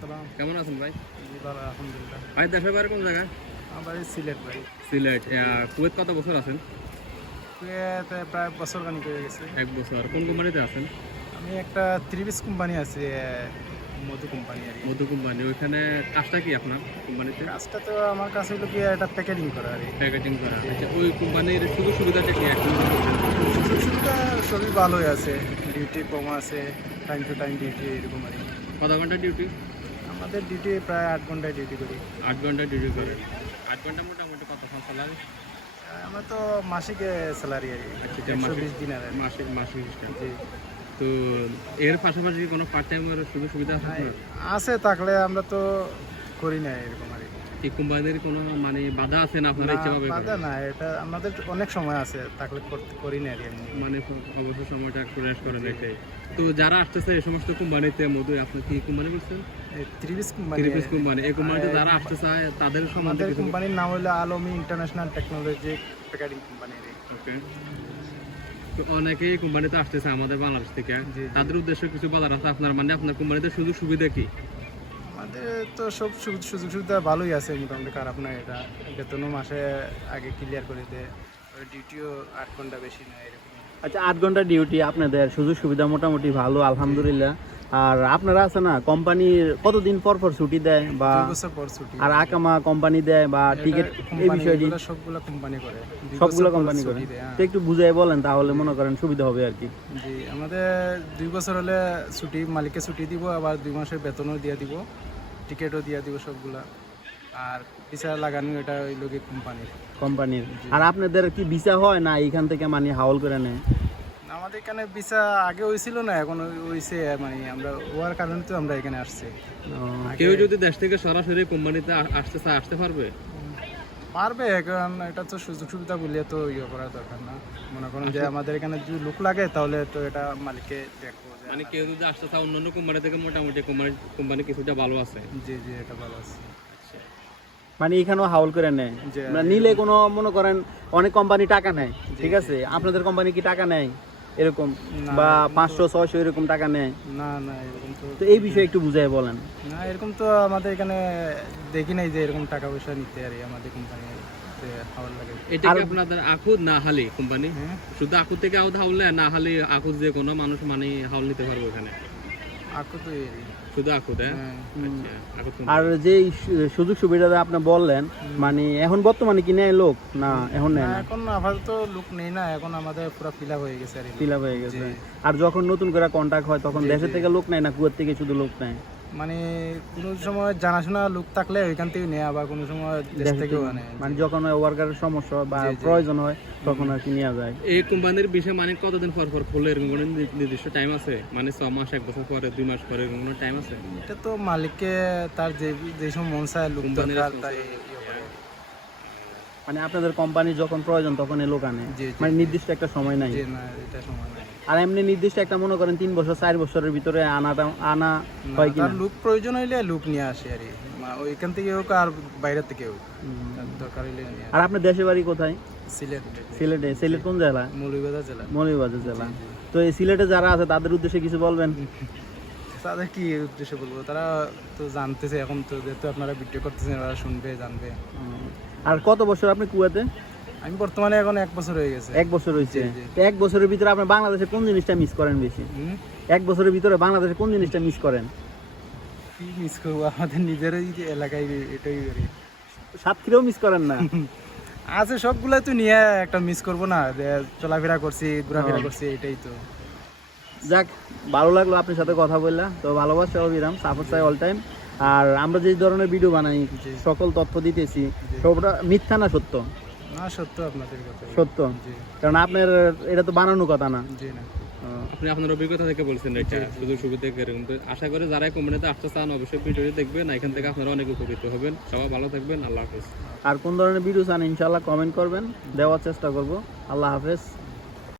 আসসালাম। কেমন আছেন ভাই? ভালো আলহামদুলিল্লাহ। ভাই দেশের বাইরে কোন জায়গায়? আমার সিলেট ভাই। সিলেট কুয়েত কত বছর আছেন? কুয়েতে প্রায় বছর খানিক হয়ে গেছে। এক বছর। কোন কোম্পানিতে আছেন? আমি একটা ত্রিবিস কোম্পানি আছে মধু কোম্পানি আর মধু কোম্পানি। ওইখানে কাজটা কি আপনার কোম্পানিতে? কাজটা তো আমার কাছে হলো কি একটা প্যাকেজিং করা আর প্যাকেজিং করা। আচ্ছা ওই কোম্পানির সুযোগ সুবিধাটা কি এখন? সুযোগ সুবিধা সবই ভালোই আছে। ডিউটি কম আছে টাইম টু টাইম ডিউটি এরকম আর কত ঘণ্টা ডিউটি আমাদের ডিউটি প্রায় আট ঘন্টায় ডিউটি করি। আট ঘন্টায় ডিউটি করি। আট ঘণ্টা মোটামুটি কতক্ষণ স্যালারি আমার তো মাসিক স্যালারি আর কি আচ্ছা, মাসিক- দিনের মাসিক মাসিক জি। তো এর পাশাপাশি কোনো পার্ট টাইমের সুযোগ সুবিধা আছে আছে থাকলে আমরা তো করি না এরকম আর কি। এই কোম্পানির কোনো মানে বাধা আছে না আপনারা ইচ্ছা বাধা না এটা আমাদের অনেক সময় আছে করি না মানে অবসর সময়টা এটাই তো যারা আসতেছে এই সমস্ত কোম্পানিতে মধু আপনি কি কোম্পানি বলছেন? ত্রিবিস কোম্পানি। এই কোম্পানিতে যারা আসতে চায় তাদের সম্বন্ধে কোম্পানির নাম হলো আলমি international technology packeting company. Okay তো অনেকেই কোম্পানিতে আসতেছে আমাদের বাংলাদেশ থেকে। তাদের উদ্দেশ্যে কিছু বলার আছে আপনার মানে আপনার কোম্পানিতে সুযোগ সুবিধা কি? আমাদের তো সব সুযোগ সুবিধা ভালোই আছে মোটামুটি খারাপ না এটা। বেতনও মাসে আগে ক্লিয়ার করে দেয়। ডিউটিও আট ঘণ্টা বেশি না এরকম। আচ্ছা আট ঘণ্টা ডিউটি আপনাদের সুযোগ সুবিধা মোটামুটি ভালো আলহামদুলিল্লাহ। আর আপনারা আছে না কোম্পানির কতদিন পর পর ছুটি দেয় বা আর আকামা কোম্পানি দেয় বা টিকিট এই কোম্পানি বিষয়টি সবগুলো কোম্পানি করে। সবগুলো কোম্পানি করে। হ্যাঁ। তো একটু বুঝাই বলেন তাহলে মনে করেন সুবিধা হবে আর কি। জি আমাদের দুই বছর হলে ছুটি মালিককে ছুটি দিব আবার দুই মাসের বেতনও দিয়ে দিব। টিকিটও দিয়ে দিব সবগুলা। আর ভিসা লাগানো এটা ওই লোকে কোম্পানির কোম্পানির আর আপনাদের কি ভিসা হয় না এইখান থেকে মানে হাওল করে নেয়? আমাদের এখানে ভিসা আগে হয়েছিল না এখন হইছে মানে আমরা হওয়ার কারণে তো আমরা এখানে আসছি। কেউ যদি দেশ থেকে সরাসরি কোম্পানিতে আসতে চায় আসতে পারবে? পারবে কারণ এটা তো সুযোগ সুবিধা বলিয়ে তো ইয়ে করা দরকার না। মনে করেন যে আমাদের এখানে যদি লোক লাগে তাহলে তো এটা মালিককে দেখব। মানে কেউ যদি আসতে চায় অন্যান্য কোম্পানি থেকে মোটামুটি কোম্পানি কোম্পানি কিছুটা ভালো আছে। জি জি এটা ভালো আছে। মানে এখানেও হাওল করে নেয়। মানে নিলে কোনো মনে করেন অনেক কোম্পানি টাকা নেয় ঠিক আছে? আপনাদের কোম্পানি কি টাকা নেয় এরকম? বা পাঁচশো ছয়শো এরকম টাকা নেয়? না না এরকম তো এই বিষয়ে একটু বুঝাই বলেন। না এরকম তো আমাদের এখানে দেখি নাই যে এরকম টাকা পয়সা নিতে আর কি আমাদের কোম্পানি খাবার লাগে এটা কি আপনাদের আখুদ না হালি কোম্পানি? হ্যাঁ। শুধু আখুদ থেকে আউদ হাউলে না হালি আখুদ যে কোনো মানুষ মানে হাউল নিতে পারবে ওখানে? আকু শুধু আখুদ হ্যাঁ? হ্যাঁ। আচ্ছা। আর যে সুযোগ সুবিধাটা আপনি বললেন মানে এখন বর্তমানে কি নেয় লোক? না এখন নেয় এখন আপাতত লোক নেই না এখন আমাদের পুরো ফিল হয়ে গেছে আর ফিল হয়ে গেছে। আর যখন নতুন করে কন্ট্যাক্ট হয় তখন দেশের থেকে লোক নেয় না কুয়ার থেকে শুধু লোক নেয়? মানে কোন সময় জানাশোনা লোক থাকলে ওইখান থেকে নেয় আবার কোনো সময় দেশ থেকেও থেকে- আনে। মানে যখন ওয়ার্কারের সমস্যা বা। প্রয়োজন হয় তখন আর কি নেওয়া যায়। এই কোম্পানির বিষয়ে মানে কতদিন পর পর খুলে এরকম কোনো নির্দিষ্ট টাইম আছে? মানে ছ মাস এক বছর পরে দুই মাস পরে এরকম কোনো টাইম আছে? এটা তো মালিককে তার যে যেসব মন চায় লোক দরকার তাই মানে আপনাদের কোম্পানি যখন প্রয়োজন তখন এই লোক আনে। মানে নির্দিষ্ট একটা সময় নাই। আর এমনি নির্দিষ্ট একটা মনে করেন তিন বছর চার বছরের ভিতরে আনাটা আনা হয় কি লোক প্রয়োজন হইলে লোক নিয়ে আসে আর ওইখান থেকে হোক আর বাইরের থেকে হোক। দরকার হইলে আর আপনার দেশের বাড়ি কোথায়? সিলেট। সিলেটে সিলেট কোন জেলা? মৌলভীবাজার জেলা। মৌলভীবাজার জেলা। তো এই সিলেটে যারা আছে তাদের উদ্দেশ্যে কিছু বলবেন? তাদের কি উদ্দেশ্যে বলব? তারা তো জানতেছে এখন তো যেহেতু আপনারা ভিডিও করতেছেন ওরা শুনবে জানবে। আর কত বছর আপনি কুয়াতে? আমি বর্তমানে এখন এক বছর হয়ে গেছে। এক বছর হয়েছে। তো এক বছরের ভিতরে আপনি বাংলাদেশে কোন জিনিসটা মিস করেন বেশি? এক বছরের ভিতরে বাংলাদেশে কোন জিনিসটা মিস করেন? কি মিস করব? আমাদের নিজেরই যে এলাকায় এটাই করি। সাতক্ষীরাও মিস করেন না? আছে সবগুলা তো নিয়ে একটা মিস করব না। চলাফেরা করছি ঘোরাফেরা করছি এটাই তো। যাক ভালো লাগল আপনার সাথে কথা বললাম তো ভালোবাসা অবিরাম। সাপোর্ট চাই অল টাইম আর আমরা যে ধরনের ভিডিও বানাই সকল তথ্য দিতেছি সবটা মিথ্যা না সত্য? না সত্য আপনাদের কথা। সত্য? কারণ আপনার এটা তো বানানো কথা না। জি না। আপনি আপনার অভিজ্ঞতা থেকে বলছেন এটা সুযোগ সুবিধা এরকম। তো আশা করি যারা কোম্পানিতে আসতে চান অবশ্যই ভিডিওটি দেখবেন। এখান থেকে আপনারা অনেক উপকৃত হবেন। সবাই ভালো থাকবেন। আল্লাহ হাফিজ। আর কোন ধরনের ভিডিও চান ইনশাল্লাহ কমেন্ট করবেন। দেওয়ার চেষ্টা করব। আল্লাহ হাফেজ।